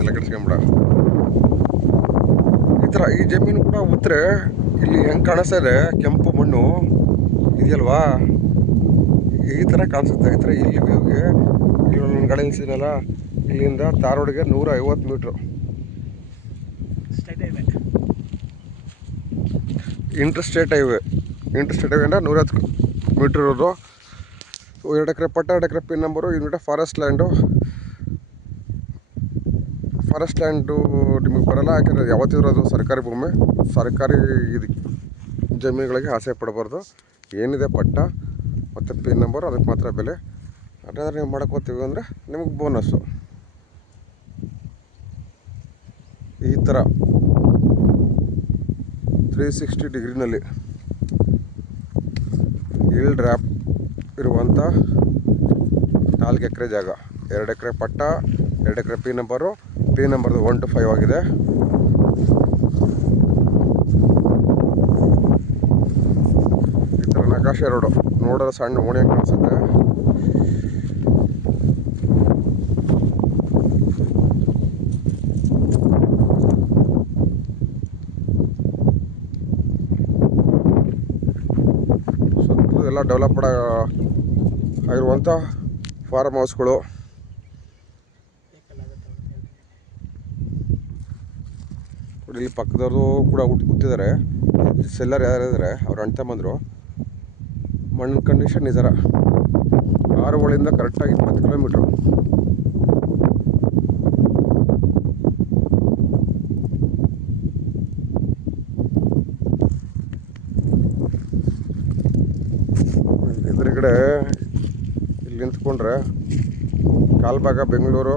ತಲೆ ಕೆಡಿಸ್ಕೊಂಬಿಡ. ಈ ಥರ ಈ ಜಮೀನು ಕೂಡ ಉತ್ತರೆ ಇಲ್ಲಿ ಹೆಂಗೆ ಕಾಣಿಸ್ತಾ ಇದೆ, ಕೆಂಪು ಮಣ್ಣು ಇದೆಯಲ್ವಾ, ಈ ಥರ ಕಾಣಿಸುತ್ತೆ. ಈ ಥರ ಇಲ್ಲಿ ವ್ಯೂಗೆ ಇಲ್ಲಿ ಒಂದು ಗಾಡಿ ನಿಲ್ಸಿದ್ನಲ್ಲ, ಇಲ್ಲಿಂದ ಧಾರವಾಡಿಗೆ 150 ಮೀಟ್ರು. ಇಂಟರ್ಸ್ಟೇಟ್ ಹೈವೇ ಅಂದರೆ 110 ಮೀಟ್ರ್ ಇರೋದು. 2 ಎಕರೆ ಪಟ್ಟ, 2 ಎಕರೆ ಪಿನ್ ನಂಬರು. ಇದು ಫಾರೆಸ್ಟ್ ಲ್ಯಾಂಡು ನಿಮಗೆ ಬರೋಲ್ಲ, ಯಾಕೆಂದರೆ ಯಾವತ್ತಿರೋದು ಸರ್ಕಾರಿ ಭೂಮಿ. ಸರ್ಕಾರಿ ಇದಕ್ಕೆ ಜಮೀನುಗಳಿಗೆ ಆಸೆ ಪಡಬಾರ್ದು. ಏನಿದೆ ಪಟ್ಟ ಮತ್ತು ಪಿನ್ ನಂಬರು ಅದಕ್ಕೆ ಮಾತ್ರ ಬೆಲೆ. ಅದಾದ್ರೆ ನೀವು ಮಾಡ್ಕೋತೀವಿ ಅಂದರೆ ನಿಮಗೆ ಬೋನಸ್ಸು. ಈ ಥರ 360 ಡಿಗ್ರಿನಲ್ಲಿ ಈಲ್ಡ್ ರ್ಯಾಪ್ ಇರುವಂಥ 4 ಎಕರೆ ಜಾಗ. 2 ಎಕರೆ ಪಟ್ಟ, 2 ಎಕರೆ ಪಿ ನಂಬರು. ಪಿ ನಂಬರ್ದು 1 to 5 ಆಗಿದೆ. ಈ ಥರ ನಕಾಶೆ ರೋಡು ನೋಡೋದು ಸಣ್ಣ ಓಣಿ ಕಾಣಿಸುತ್ತೆ. ಸುತ್ತಲೂ ಎಲ್ಲ ಡೆವಲಪ್ಡ್ ಆಗಿರುವಂಥ ಫಾರ್ಮ್ ಹೌಸ್ಗಳು. ಇಲ್ಲಿ ಪಕ್ಕದವರು ಕೂಡ ಕೂತಿದ್ದಾರೆ. ಸೆಲ್ಲರ್ ಯಾರಿದ್ದಾರೆ ಅವ್ರು ಅಣ್ಣ ಬಂದರು. ಮಣ್ಣಿನ ಕಂಡೀಷನ್ ಈ ಥರ 6 ಹೊಳಿಂದ ಕರೆಕ್ಟಾಗಿ 20 ಕಿಲೋಮೀಟ್ರು. ಎದುರುಗಡೆ ಇಲ್ಲಿ ನಿಂತ್ಕೊಂಡ್ರೆ ಕಾಲ್ಭಾಗ ಬೆಂಗಳೂರು,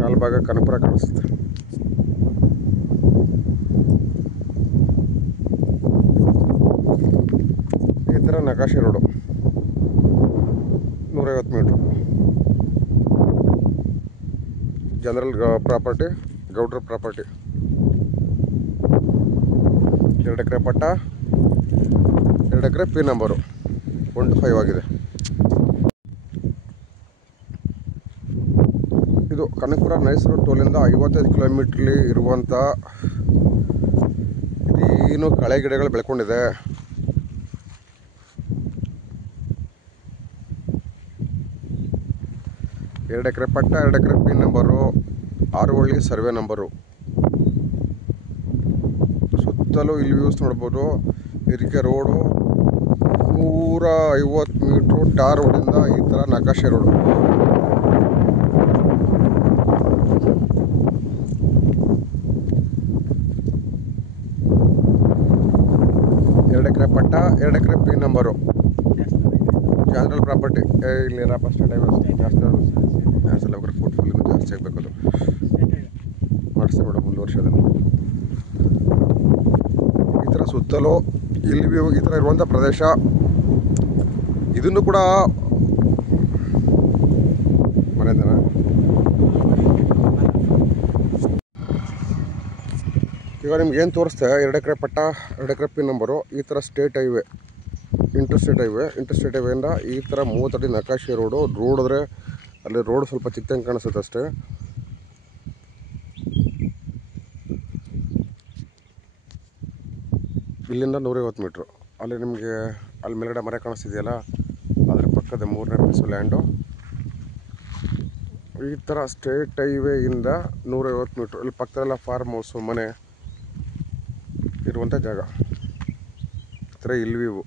ಕಾಲ್ಭಾಗ ಕನಕಪುರ ಕಾಣಿಸುತ್ತೆ. ಈ ಥರ ನಕಾಶೆ ರೋಡು 150 ಮೀಟ್ರು. ಜನರಲ್ ಪ್ರಾಪರ್ಟಿ, ಗೌಡ್ರ ಪ್ರಾಪರ್ಟಿ. 2 ಎಕರೆ ಪಟ್ಟ, 2 ಎಕರೆ ಪಿ ನಂಬರು 1 to 5 ಆಗಿದೆ. ಇದು ಕನಕಪುರ ನೈಸ್ ರೋಡ್ ಟೋಲಿಂದ 55 ಕಿಲೋಮೀಟ್ರಲ್ಲಿ ಇರುವಂಥ, ಇದೇನು ಕಳೆ ಗಿಡಗಳು ಬೆಳ್ಕೊಂಡಿದೆ. ಎರಡು ಎಕರೆ ಪಟ್ಟ, 2 ಎಕರೆ ಪಿ ನಂಬರು, 6 ಹೊಳ್ಳಿ ಸರ್ವೆ ನಂಬರು. ಸುತ್ತಲೂ ಇಲ್ಲಿ ವ್ಯೂಸ್ ನೋಡ್ಬೋದು. ಹಿರಿಕೆ ರೋಡು 150 ಮೀಟ್ರು ಟಾರ್ ರೋಡಿಂದ ಈ ಥರ ನಕಾಶೆ ರೋಡು. ಎರಡು ಎಕರೆ ಪಟ್ಟ, 2 acre P number. General property. ಇಲ್ಲಿ ಬಸ್ ಸ್ಟ್ಯಾಂಡ್ ಜಾಸ್ತಿ ಹೋಗ್ರೆ ಫುಟ್ಫಾಲ್ ಇನ್ನೂ ಜಾಸ್ತಿ ಆಗಬೇಕು. ಅದು ಮಾಡಿಸ್ತಾ ಮೇಡಮ್ 1 ವರ್ಷದಲ್ಲಿ. ಈ ಥರ ಸುತ್ತಲೂ ಇಲ್ಲಿ ವ್ಯೂ ಈ ಥರ ಇರುವಂಥ ಪ್ರದೇಶ. ಇದನ್ನು ಕೂಡ ಮನೆದೇನ ಈಗ ನಿಮ್ಗೆ ಏನು ತೋರಿಸ್ತೆ, 2 ಎಕರೆ ಪಟ್ಟ, 2 ಎಕರೆ ಪಿ ನಂಬರು. ಈ ಥರ ಸ್ಟೇಟ್ ಹೈವೇ, ಇಂಟರ್ಸ್ಟೇಟ್ ಹೈವೇಯಿಂದ ಈ ಥರ 30 ಅಡಿ ನಕಾಶೆ ರೋಡು. ನೋಡಿದ್ರೆ ಅಲ್ಲಿ ರೋಡ್ ಸ್ವಲ್ಪ ಚಿಕ್ಕಂಗೆ ಕಾಣಿಸುತ್ತೆ ಅಷ್ಟೇ. ಇಲ್ಲಿಂದ 150 ಮೀಟ್ರು. ಅಲ್ಲಿ ನಿಮಗೆ ಅಲ್ಲಿ ಮೇಲ್ಗಡೆ ಮರೆ ಕಾಣಿಸ್ತಿದೆಯಲ್ಲ, ಅದರ ಪಕ್ಕದ 3ನೇ ಪೀಸು ಲ್ಯಾಂಡು. ಈ ಥರ ಸ್ಟೇಟ್ ಹೈವೇಯಿಂದ 150 ಮೀಟ್ರು. ಇಲ್ಲಿ ಪಕ್ಕದಲ್ಲ ಫಾರ್ಮ್ ಹೌಸು, ಮನೆ ಇರುವಂಥ ಜಾಗ. ಈ ಥರ ಇಲ್ಲಿ ವ್ಯೂ.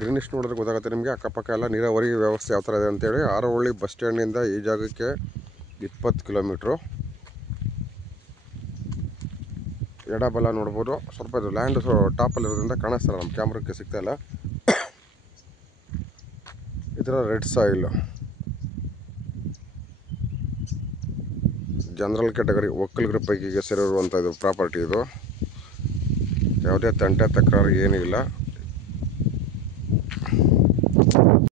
ಗ್ರೀನಿಶ್ ನೋಡಿದ್ರೆ ಗೊತ್ತಾಗುತ್ತೆ ನಿಮಗೆ. ಅಕ್ಕಪಕ್ಕ ಎಲ್ಲ ನೀರಾವರಿ ವ್ಯವಸ್ಥೆ ಯಾವ ಥರ ಇದೆ ಅಂತೇಳಿ. 6 ಹೊಳ್ಳಿ ಬಸ್ ಸ್ಟ್ಯಾಂಡಿಂದ ಈ ಜಾಗಕ್ಕೆ 20 ಕಿಲೋಮೀಟ್ರು. ಎಡಬಲ ನೋಡ್ಬೋದು. ಸ್ವಲ್ಪ ಇದು ಲ್ಯಾಂಡ್ ಟಾಪಲ್ಲಿರೋದ್ರಿಂದ ಕಾಣಿಸ್ತಲ್ಲ, ನಮ್ಮ ಕ್ಯಾಮ್ರಕ್ಕೆ ಸಿಗ್ತಾಯಿಲ್ಲ. ಈ ಥರ ರೆಡ್ ಸಾಯಿಲ್, ಜನರಲ್ ಕ್ಯಾಟಗರಿ ಒಕ್ಕಲಿಗರ ಪೈಕಿಗೆ ಸೇರಿರುವಂಥ ಇದು ಪ್ರಾಪರ್ಟಿ. ಇದು ಯಾವುದೇ ತಂಟೆ ತಕರಾರು ಏನೂ ಇಲ್ಲ.